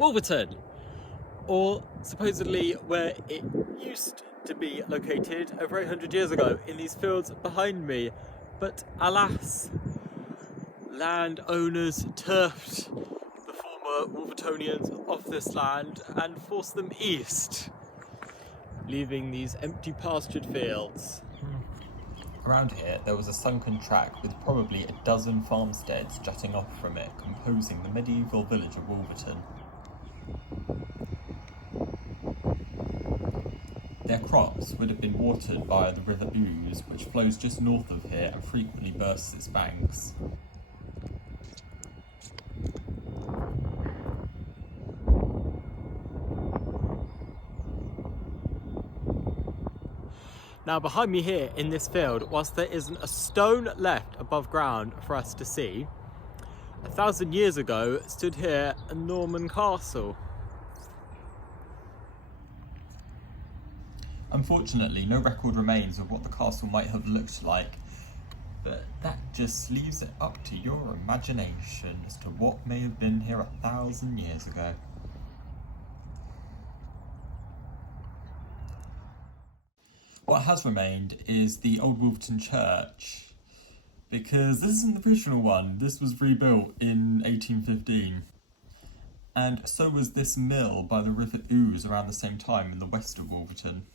Wolverton, or supposedly where it used to be located over 800 years ago, in these fields behind me. But alas, landowners turfed the former Wolvertonians off this land and forced them east, leaving these empty pastured fields. Around here, there was a sunken track with probably a dozen farmsteads jutting off from it, composing the medieval village of Wolverton. Their crops would have been watered by the River Ouse, which flows just north of here and frequently bursts its banks. Now behind me here in this field, whilst there isn't a stone left above ground for us to see, 1,000 years ago stood here a Norman castle. Unfortunately, no record remains of what the castle might have looked like, but that just leaves it up to your imagination as to what may have been here 1,000 years ago. What has remained is the old Wolverton church, because this isn't the original one. This was rebuilt in 1815. And so was this mill by the River Ouse around the same time in the west of Wolverton.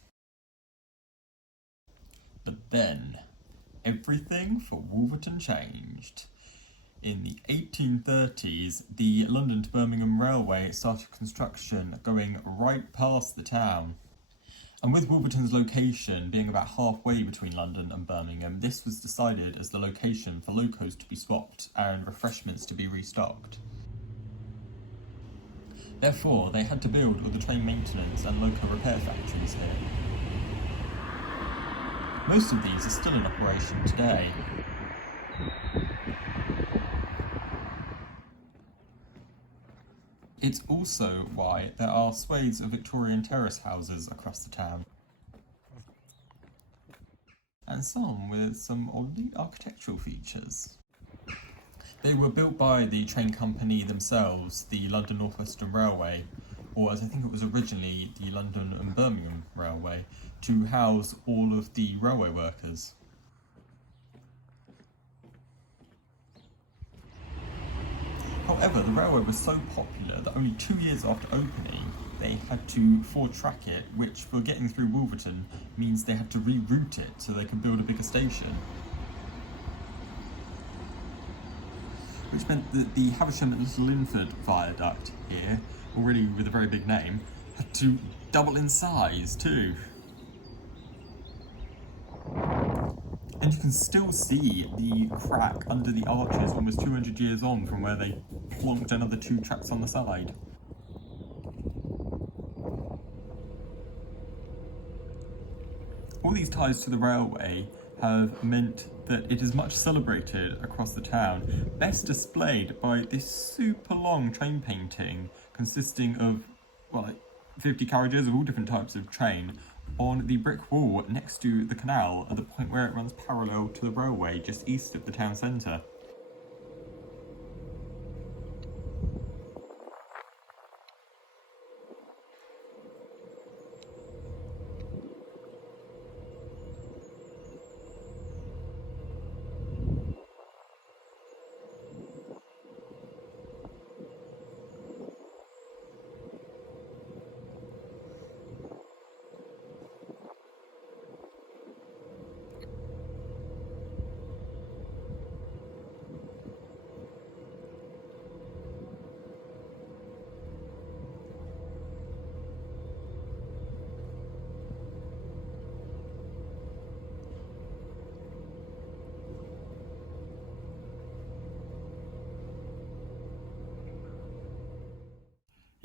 But then, everything for Wolverton changed. In the 1830s, the London to Birmingham Railway started construction going right past the town. And with Wolverton's location being about halfway between London and Birmingham, this was decided as the location for locos to be swapped and refreshments to be restocked. Therefore, they had to build all the train maintenance and loco repair factories here. Most of these are still in operation today. It's also why there are swathes of Victorian terrace houses across the town, and some with some oddly architectural features. They were built by the train company themselves, the London North Western Railway, or as I think it was originally the London and Birmingham Railway, to house all of the railway workers. However, the railway was so popular that only 2 years after opening, they had to four-track it, which for getting through Wolverton means they had to reroute it so they could build a bigger station. Which meant that the Havisham and Little Linford viaduct here, already with a very big name, had to double in size too. And you can still see the crack under the arches almost 200 years on from where they plonked another 2 tracks on the side. All these ties to the railway have meant that it is much celebrated across the town, best displayed by this super long train painting consisting of, well, like 50 carriages of all different types of train on the brick wall next to the canal at the point where it runs parallel to the railway just east of the town centre.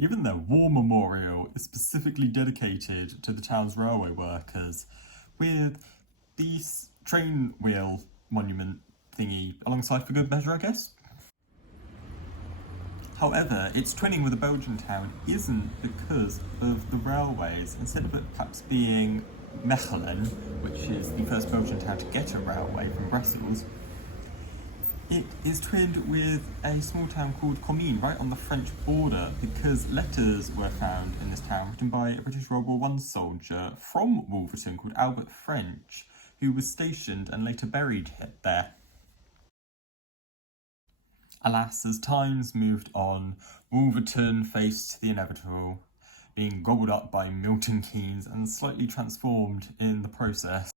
Even their war memorial is specifically dedicated to the town's railway workers, with the train wheel monument thingy alongside for good measure, I guess. However, its twinning with a Belgian town isn't because of the railways. Instead of it perhaps being Mechelen, which is the first Belgian town to get a railway from Brussels, It is twinned with a small town called Comines, right on the French border, because letters were found in this town written by a British World War I soldier from Wolverton called Albert French, who was stationed and later buried there. Alas, as times moved on, Wolverton faced the inevitable, being gobbled up by Milton Keynes and slightly transformed in the process.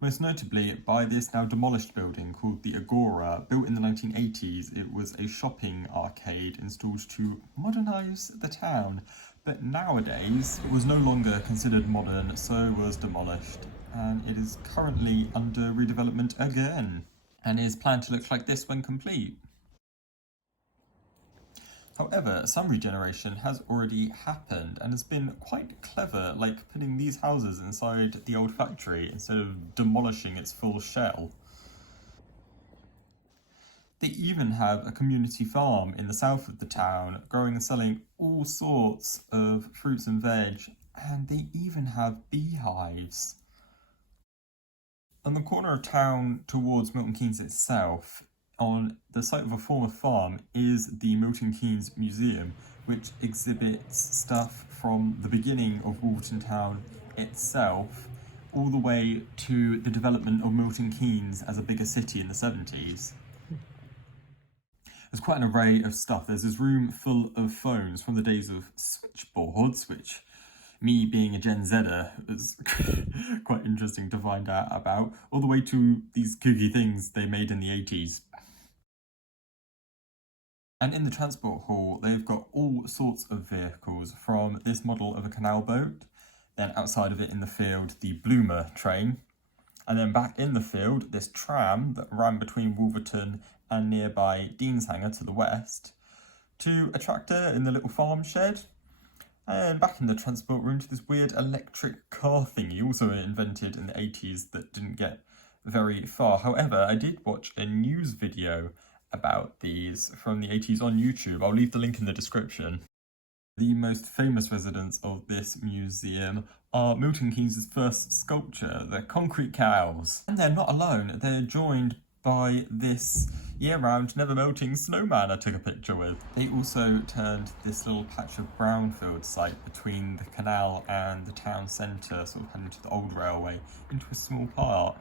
Most notably by this now demolished building called the Agora. Built in the 1980s, it was a shopping arcade installed to modernise the town, but nowadays it was no longer considered modern, so was demolished, and it is currently under redevelopment again, and is planned to look like this when complete. However, some regeneration has already happened and has been quite clever, like putting these houses inside the old factory instead of demolishing its full shell. They even have a community farm in the south of the town, growing and selling all sorts of fruits and veg, and they even have beehives. On the corner of town towards Milton Keynes itself, on the site of a former farm, is the Milton Keynes Museum, which exhibits stuff from the beginning of Wolverton Town itself all the way to the development of Milton Keynes as a bigger city in the 70s. There's quite an array of stuff. There's this room full of phones from the days of switchboards, which, me being a Gen Zer, was quite interesting to find out about, all the way to these kooky things they made in the 80s. And in the transport hall, they've got all sorts of vehicles, from this model of a canal boat, then outside of it in the field, the Bloomer train, and then back in the field, this tram that ran between Wolverton and nearby Deanshanger to the west, to a tractor in the little farm shed, and back in the transport room to this weird electric car thingy, also invented in the 80s, that didn't get very far. However, I did watch a news video about these from the 80s on YouTube. I'll leave the link in the description. The most famous residents of this museum are Milton Keynes' first sculpture, the concrete cows. And they're not alone, they're joined by this year-round, never-melting snowman I took a picture with. They also turned this little patch of brownfield site between the canal and the town centre, sort of heading to the old railway, into a small park.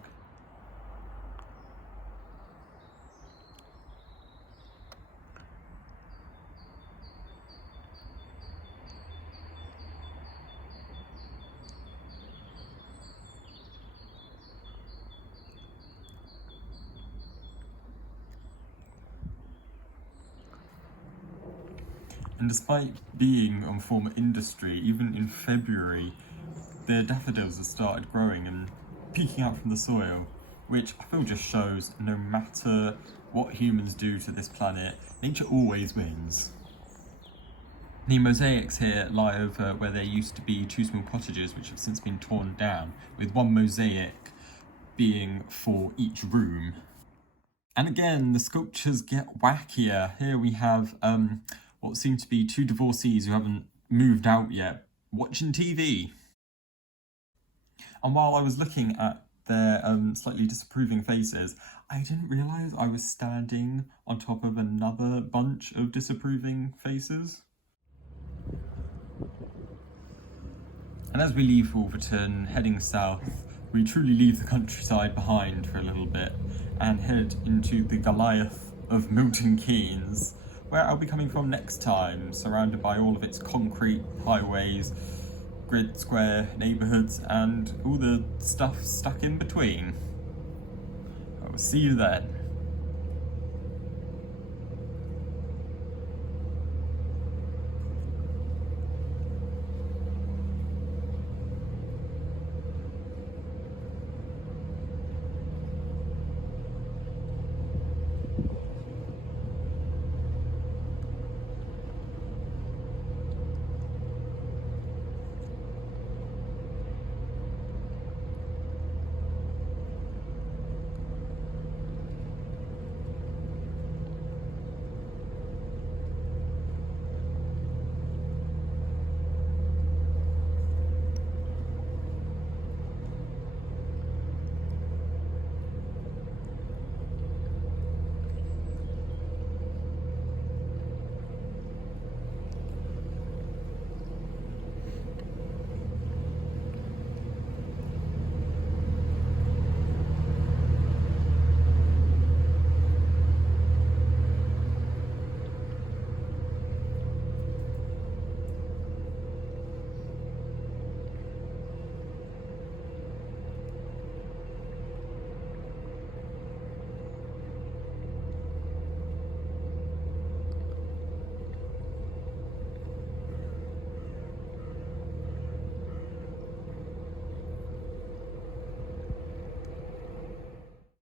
And despite being on former industry, even in February, the daffodils have started growing and peeking out from the soil, which I feel just shows no matter what humans do to this planet, nature always wins. The mosaics here lie over where there used to be two small cottages which have since been torn down, with one mosaic being for each room. And again, the sculptures get wackier. Here we have what seem to be two divorcees who haven't moved out yet, watching TV. And while I was looking at their slightly disapproving faces, I didn't realise I was standing on top of another bunch of disapproving faces. And as we leave Wolverton, heading south, we truly leave the countryside behind for a little bit and head into the Goliath of Milton Keynes, where I'll be coming from next time, surrounded by all of its concrete highways, grid square neighbourhoods, and all the stuff stuck in between. I will see you then.